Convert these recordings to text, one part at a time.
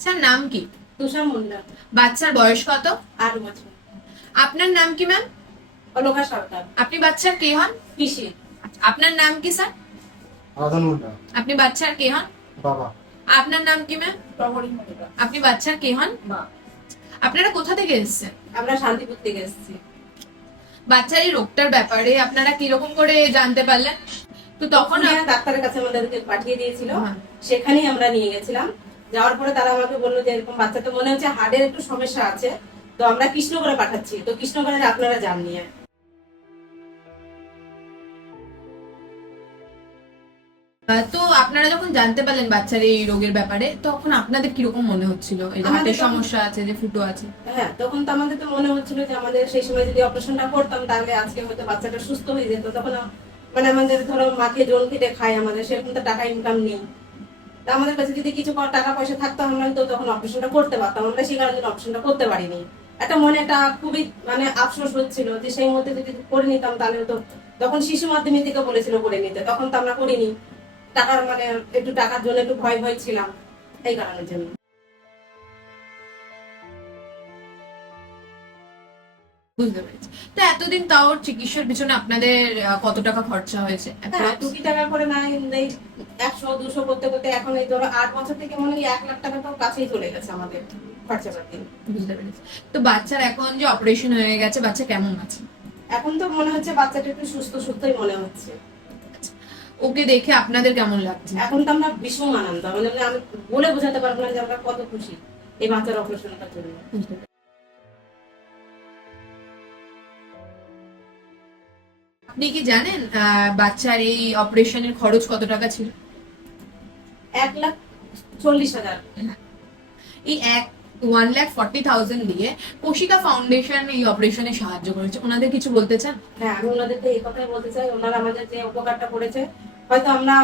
আচ্ছা, নাম কি? তুষার মন্ডল। বাচ্চার বয়স কত? 8 বছর। আপনার নাম কি ম্যাম? অলকা সরকার। আপনি বাচ্চার কে হন? পিসি। আচ্ছা, আপনার নাম কি স্যার? রাধন মুন্ডা। আপনি বাচ্চার কে হন? বাবা। আপনার নাম কি ম্যাম? প্রহরী মন্ডল। আপনি বাচ্চার কে হন? মা। আপনারা কোথা থেকে এসেছেন? আমরা শান্তিপুর থেকে এসেছি। বাচ্চার এই রোগটার ব্যাপারে আপনারা কিরকম করে জানতে পারলেন? তো তখন ডাক্তারের কাছে আমাদেরকে পাঠিয়ে দিয়েছিল, হ্যাঁ। সেখানেই আমরা নিয়ে গেছিলাম। যাওয়ার পরে তারা আমাকে বললো যে এরকম বাচ্চা তো মনে হচ্ছে হার্টের একটু সমস্যা আছে, তো আমরা কৃষ্ণগড়ে পাঠাচ্ছি, তো কৃষ্ণগড়ে আপনারা যান নিয়ে। তো আপনারা যখন জানতে পারলেন বাচ্চার এই রোগের ব্যাপারে, তখন আপনাদের কিরকম মনে হচ্ছিল? এই যে আমাদের হার্টের তখন- সমস্যা আছে, যে ফুটো আছে। হ্যাঁ, তখন তো আমাদের তো মনে হচ্ছিল যে আমাদের সেই সময় যদি অপারেশনটা করতাম তাহলে আজকে হয়তো বাচ্চাটা সুস্থ হয়ে যেত। তখন মানে আমাদের ধরো মাকে জন খেটে খায়, আমাদের সেরকম তো টাকা ইনকাম নেই। তা আমাদের কাছে যদি কিছু টাকা পয়সা থাকতো আমরা তো তখন অপারেশনটা করতে পারতাম, আমরা সেই কারণে অপারেশনটা করতে পারিনি। একটা মনে একটা খুবই মানে আফসোস হচ্ছিল যে সেই মধ্যে যদি করে নিতাম তাহলে তো, তখন শিশু মাধ্যমিক থেকে বলেছিল করে নিতে, তখন তো আমরা করিনি। টাকার মানে একটু টাকার জন্য একটু ভয় ভয় ছিলাম, এই কারণের জন্য। বুঝতে পেরেছি। তো এতদিন তাও চিকিৎসার পিছনে আপনাদের কত টাকা খরচা হয়েছে? হ্যাঁ, 2 টাকা করে নাই, এই 100-200 করতে করতে এখন এই ধরো 8 বছর থেকে মনে হয় 1 লাখ টাকা তো কাছেই চলে গেছে আমাদের খরচাপাতি। বুঝতে পেরেছি। তো বাচ্চার এখন যে অপারেশন হয়ে গেছে, বাচ্চা কেমন আছে? এখন তো মনে হচ্ছে বাচ্চাটা একটু সুস্থ সুস্থই মনে হচ্ছে। ওকে দেখে আপনাদের কেমন লাগছে? এখন তো আমরা ভীষণ আনন্দ, মানে আমি বলে বোঝাতে পারবো না যে আমরা কত খুশি এই বাচ্চার অপারেশনটার জন্য। বুঝতে পেরেছি। আপনি কি জানেন বাচ্চার এই অপারেশনের খরচ কত টাকা ছিল? 1,40,000। এই 1,40,000 দিয়ে কোশিকা ফাউন্ডেশন এই অপারেশনে সাহায্য করেছে। ওনাদের কিছু বলতে চান? হ্যাঁ, আমি ওনাদেরকে এই কথাই বলতে চাই, ওনারা আমাদের যে উপকারটা করেছে, হয়তো আমরা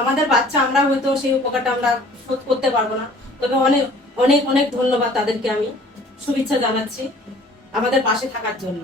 আমাদের বাচ্চা আমরা হয়তো সেই উপকারটা আমরা শোধ করতে পারবো না, তবে অনেক অনেক অনেক ধন্যবাদ তাদেরকে, আমি শুভেচ্ছা জানাচ্ছি আমাদের পাশে থাকার জন্য।